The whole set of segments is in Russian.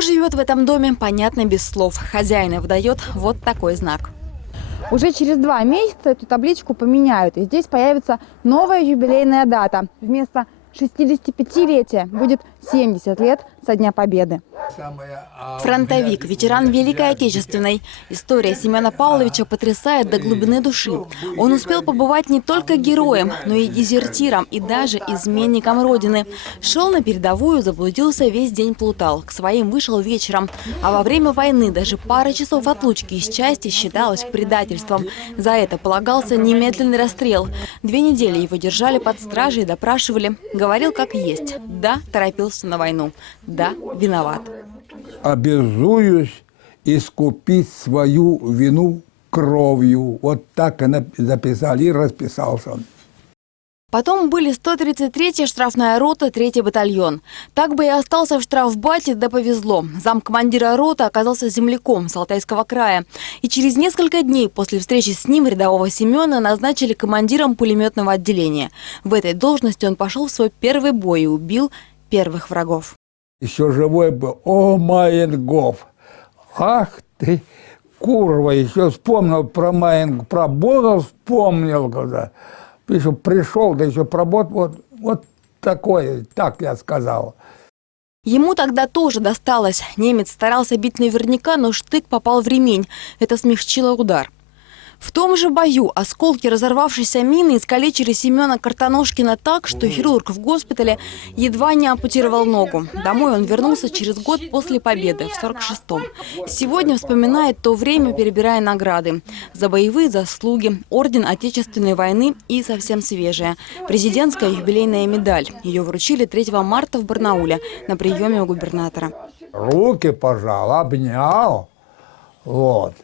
Кто живет в этом доме, понятно без слов. Хозяин выдает вот такой знак. Уже через 2 месяца эту табличку поменяют, и здесь появится новая юбилейная дата. Вместо 65-летия будет 70 лет со Дня Победы. Фронтовик, ветеран Великой Отечественной. История Семена Павловича потрясает до глубины души. Он успел побывать не только героем, но и дезертиром, и даже изменником Родины. Шел на передовую, заблудился, весь день плутал. К своим вышел вечером. А во время войны даже пара часов отлучки из части считалась предательством. За это полагался немедленный расстрел. 2 недели его держали под стражей и допрашивали. Говорил как есть. Да, торопился на войну. Да, виноват. Обязуюсь искупить свою вину кровью. Вот так и записали, и расписался. Потом были 133-я штрафная рота, 3-й батальон. Так бы и остался в штрафбате, да повезло. Замкомандира роты оказался земляком с Алтайского края. И через несколько дней после встречи с ним рядового Семена назначили командиром пулеметного отделения. В этой должности он пошел в свой первый бой и убил первых врагов. Еще живой был. О, Маенгов! Ах ты, курва! Еще вспомнил про Маенгов, про Бога вспомнил, когда еще пришел, да еще про Бога. Вот такое, так я сказал. Ему тогда тоже досталось. Немец старался бить наверняка, но штык попал в ремень. Это смягчило удар. В том же бою осколки разорвавшейся мины искалечили Семена Картоножкина так, что хирург в госпитале едва не ампутировал ногу. Домой он вернулся через год после победы, в 46-м. Сегодня вспоминает то время, перебирая награды. За боевые заслуги, орден Отечественной войны и совсем свежая – президентская юбилейная медаль. Ее вручили 3 марта в Барнауле на приеме у губернатора. Руки пожал, обнял. Вот.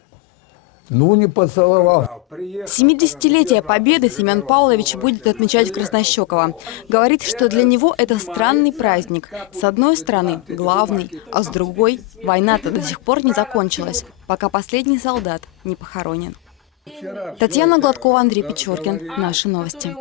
Ну, не поцеловал. 70-летие Победы Семен Павлович будет отмечать в Краснощеково. Говорит, что для него это странный праздник. С одной стороны – главный, а с другой – война-то до сих пор не закончилась, пока последний солдат не похоронен. Татьяна Гладкова, Андрей Печоркин. Наши новости.